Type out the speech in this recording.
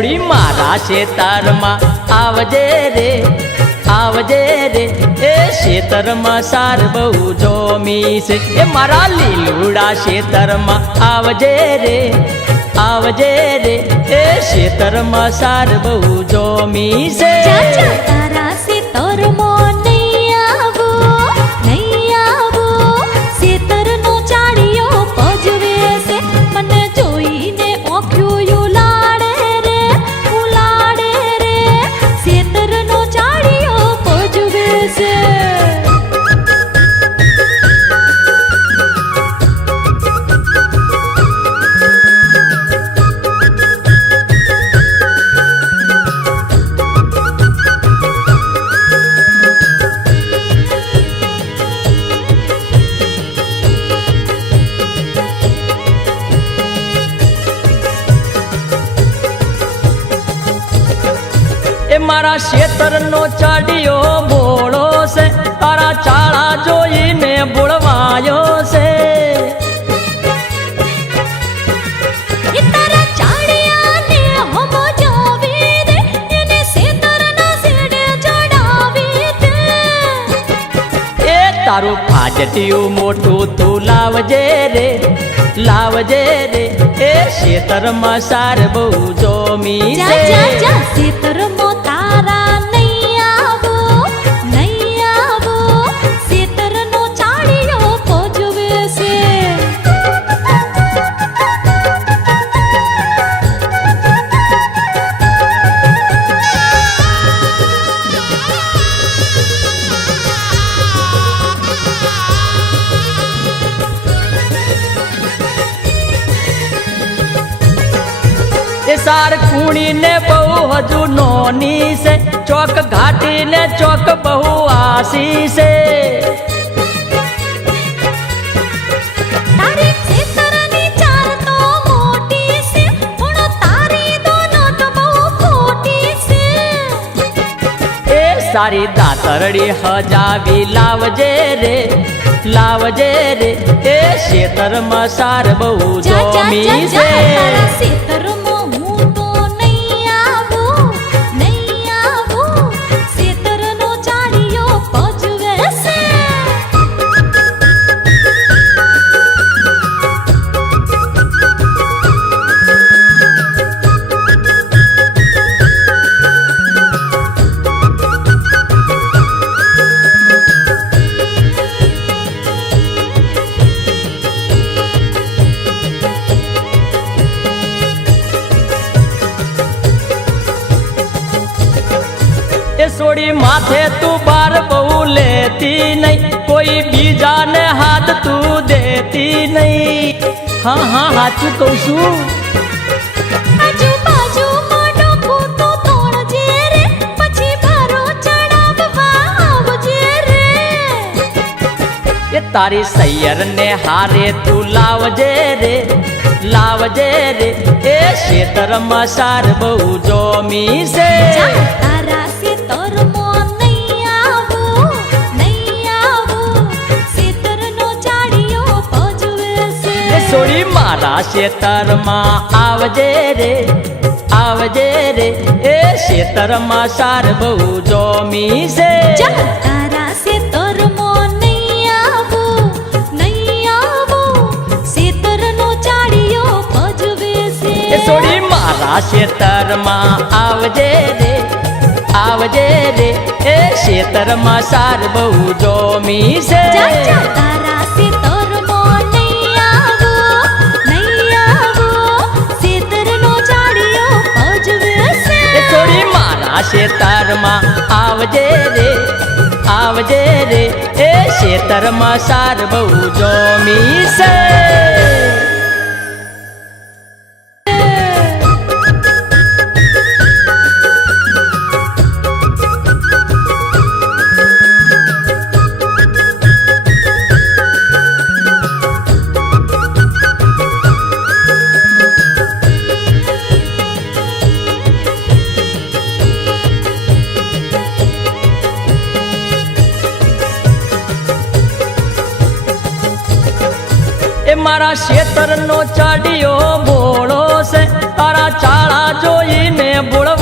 સોડી મારા શેતરમાં આવજે રે એ શેતરમાં સાર બહુ જોમી છે એ મારા લીલુડા શેતરમાં આવજે રે એ શેતરમાં સાર બહુ જોમી છે તારા શેતરમાં નહીં આવો શેતરનો ચાડિયો પજવે છે મને જોઈને ઓખ્યું ઉલાડે રે શેતરનો ચાડિયો પજવે છે એ મારા શેતરનો ચાડિયો બોળો છે તારા ચાળા જોઈને બોળવાયો છે એ તારા ચાડિયાને હમ જોવી દે એને શેતરના શેડે ચડાવી દે એ તારું ફાજટિયું મોટું તું લાવજે રે એ શેતરમાં સાર બહુ જોમી છે શેતરમાં તારા નહીં આવો શેતરનો ચાડિયો પજવે છે એ સાર કુણીને બહુ હજુ નોની છે ચોક ઘાટીને ચોક બહુ આસી છે તારી શેતરની ચાલ તો મોટી છે પણ તારી દોનત બહુ ખોટી છે એ સારી દાતરડી હજાવી લાવજે રે એ શેતરમાં સાર બહુ જોમી છે તારા શેતરમાં હું તો નહીં આવું શેતરનો ચાડિયો પજવે છે એ સોડી માથે તું બાર બહુ લેતી નહીં કોઈ બીજાને હાથ તું દેતી નહીં હા સાચું કહું છું આજુબાજુમાં ડોકું તો તોડજે રે પછી ભારો ચડાવવા આવજે રે એ તારી સૈયરને હારે તું લાવજે રે એ શેતરમાં સાર બહુ જોમી છે તારા શેતરમાં નહીં આવું શેતરનો ચાડિયો પજવે છે એ સોડી મારા શેતરમાં આવજે રે એ શેતરમાં સાર બહુ જોમી છે તારા શેતરમાં નહીં આવું શેતરનો ચાડિયો પજવે છે એ સોડી મારા શેતરમાં આવજે રે એ શેતરમાં સાર બહુ જોમી છે તારા શેતરમાં નહીં આવું શેતરનો ચાડિયો પજવે છે એ સોડી મારા શેતરમાં આવજે રે એ શેતરમાં સાર બહુ જોમી છે મારા શેતરનો ચાડિયો બોળો છે તારા ચાળા જોઈને બોળવા